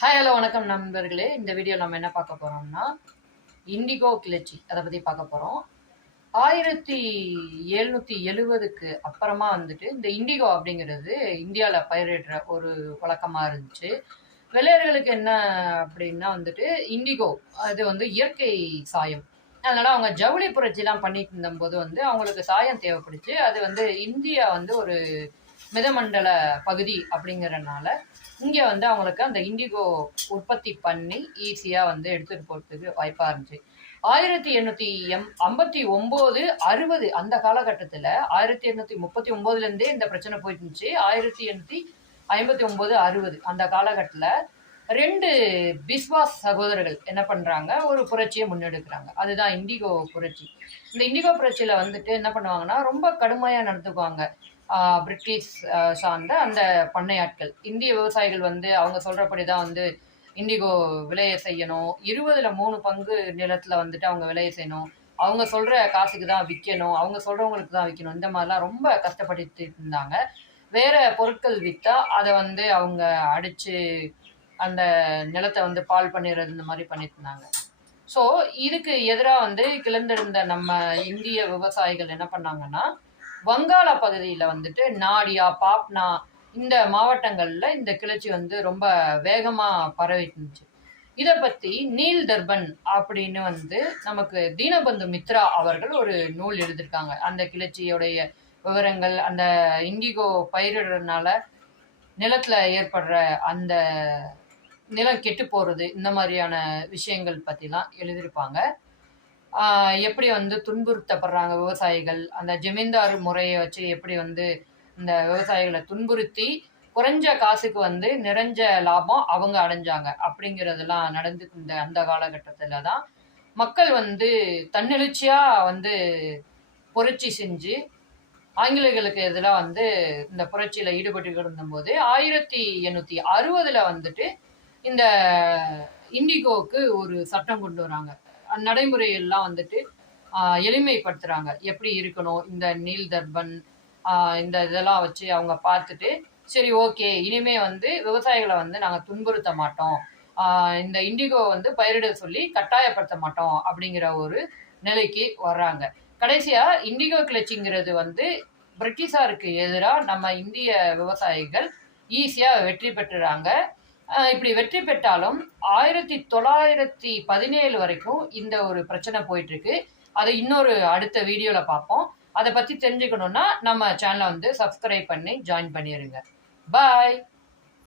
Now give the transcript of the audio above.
Hi hello வணக்கம் நண்பர்களே. இந்த வீடியோ நம்ம என்ன பார்க்க போறோம்னா இண்டிகோ கிளர்ச்சி அதை பற்றி பார்க்க போகிறோம். 1770க்கு அப்புறமா வந்துட்டு இந்த இண்டிகோ அப்படிங்கிறது இந்தியாவில் பயிரிடுற ஒரு வழக்கமாக இருந்துச்சு. வெள்ளையர்களுக்கு என்ன அப்படின்னா வந்துட்டு இண்டிகோ அது வந்து இயற்கை சாயம். அதனால அவங்க ஜவுளி புரட்சிலாம் பண்ணிட்டு இருந்தபோது வந்து அவங்களுக்கு சாயம் தேவைப்படுச்சு. அது வந்து இந்தியா வந்து ஒரு மிதமண்டல பகுதி அப்படிங்கிறனால இங்கே வந்து அவங்களுக்கு அந்த இண்டிகோ உற்பத்தி பண்ணி ஈஸியாக வந்து எடுத்துகிட்டு போகிறதுக்கு வாய்ப்பாக இருந்துச்சு. 1859 60 அந்த காலகட்டத்தில் 1839லேருந்தே இந்த பிரச்சனை போயிட்டு இருந்துச்சு. 1859 60 அந்த காலகட்டத்தில் ரெண்டு பிஸ்வாஸ் சகோதரர்கள் என்ன பண்ணுறாங்க, ஒரு புரட்சியை முன்னெடுக்கிறாங்க. அதுதான் இண்டிகோ புரட்சி. இந்த இண்டிகோ புரட்சியில் வந்துட்டு என்ன பண்ணுவாங்கன்னா ரொம்ப கடுமையாக நடந்துக்குவாங்க. பிரிட்டிஷ் சார்ந்த அந்த பண்ணையாட்கள் இந்திய விவசாயிகள் வந்து அவங்க சொல்றபடி தான் வந்து இண்டிகோ விளைய செய்யணும். 20ல் 3 பங்கு நிலத்துல வந்துட்டு அவங்க விளைய செய்யணும். அவங்க சொல்ற காசுக்கு தான் விற்கணும், அவங்க சொல்றவங்களுக்கு தான் விற்கணும். இந்த மாதிரிலாம் ரொம்ப கஷ்டப்பட்டு இருந்தாங்க. வேற பொருட்கள் விற்றா அதை வந்து அவங்க அடிச்சு அந்த நிலத்தை வந்து பால் பண்ணிடுறது இந்த மாதிரி பண்ணிட்டு இருந்தாங்க. ஸோ இதுக்கு எதிராக வந்து கிளர்ந்தெழுந்த நம்ம இந்திய விவசாயிகள் என்ன பண்ணாங்கன்னா, வங்காள பகுதியில் வந்துட்டு நாடியா, பாப்னா இந்த மாவட்டங்களில் இந்த கிளர்ச்சி வந்து ரொம்ப வேகமாக பரவிட்டு இருந்துச்சு. இதை பற்றி நீல் தர்பன் அப்படின்னு வந்து நமக்கு தீனபந்து மித்ரா அவர்கள் ஒரு நூல் எழுதியிருக்காங்க. அந்த கிளர்ச்சியுடைய விவரங்கள், அந்த இண்டிகோ பயிரிடுறதுனால நிலத்தில் ஏற்படுற அந்த நிலம் கெட்டு போகிறது, இந்த மாதிரியான விஷயங்கள் பற்றிலாம் எழுதியிருப்பாங்க. எப்படி வந்து துன்புறுத்தப்படுறாங்க விவசாயிகள், அந்த ஜமீன்தார் முறையை வச்சு எப்படி வந்து இந்த விவசாயிகளை துன்புறுத்தி குறைஞ்ச காசுக்கு வந்து நிறைஞ்ச லாபம் அவங்க அடைஞ்சாங்க அப்படிங்கிறதெல்லாம் நடந்துட்டு அந்த காலகட்டத்தில் தான் மக்கள் வந்து தன்னெழுச்சியாக வந்து புரட்சி செஞ்சு ஆங்கிலேயர்களுக்கு எதிராக வந்து இந்த புரட்சியில் ஈடுபட்டு இருந்தபோது 1860 வந்துட்டு இந்த இண்டிகோவுக்கு ஒரு சட்டம் கொண்டு வராங்க. நடைமுறையெல்லாம் வந்துட்டு எளிமைப்படுத்துறாங்க. எப்படி இருக்கணும் இந்த நீல் தர்பன் இந்த இதெல்லாம் வச்சு அவங்க பார்த்துட்டு, சரி ஓகே இனிமே வந்து விவசாயிகளை வந்து நாங்கள் துன்புறுத்த மாட்டோம், இந்த இண்டிகோ வந்து பயிரிட சொல்லி கட்டாயப்படுத்த மாட்டோம் அப்படிங்கிற ஒரு நிலைக்கு வர்றாங்க. கடைசியா இண்டிகோ கிளர்ச்சிங்கிறது வந்து பிரிட்டிஷாருக்கு எதிராக நம்ம இந்திய விவசாயிகள் ஈஸியா வெற்றி பெற்றுறாங்க. இப்படி வெற்றி பெற்றாலும் 1917 வரைக்கும் இந்த ஒரு பிரச்சனை போயிட்டு இருக்கு. அதை இன்னொரு அடுத்த வீடியோல பார்ப்போம். அதை பத்தி தெரிஞ்சுக்கணும்னா நம்ம சேனலை வந்து சப்ஸ்கிரைப் பண்ணி ஜாயின் பண்ணிடுங்க. பாய்.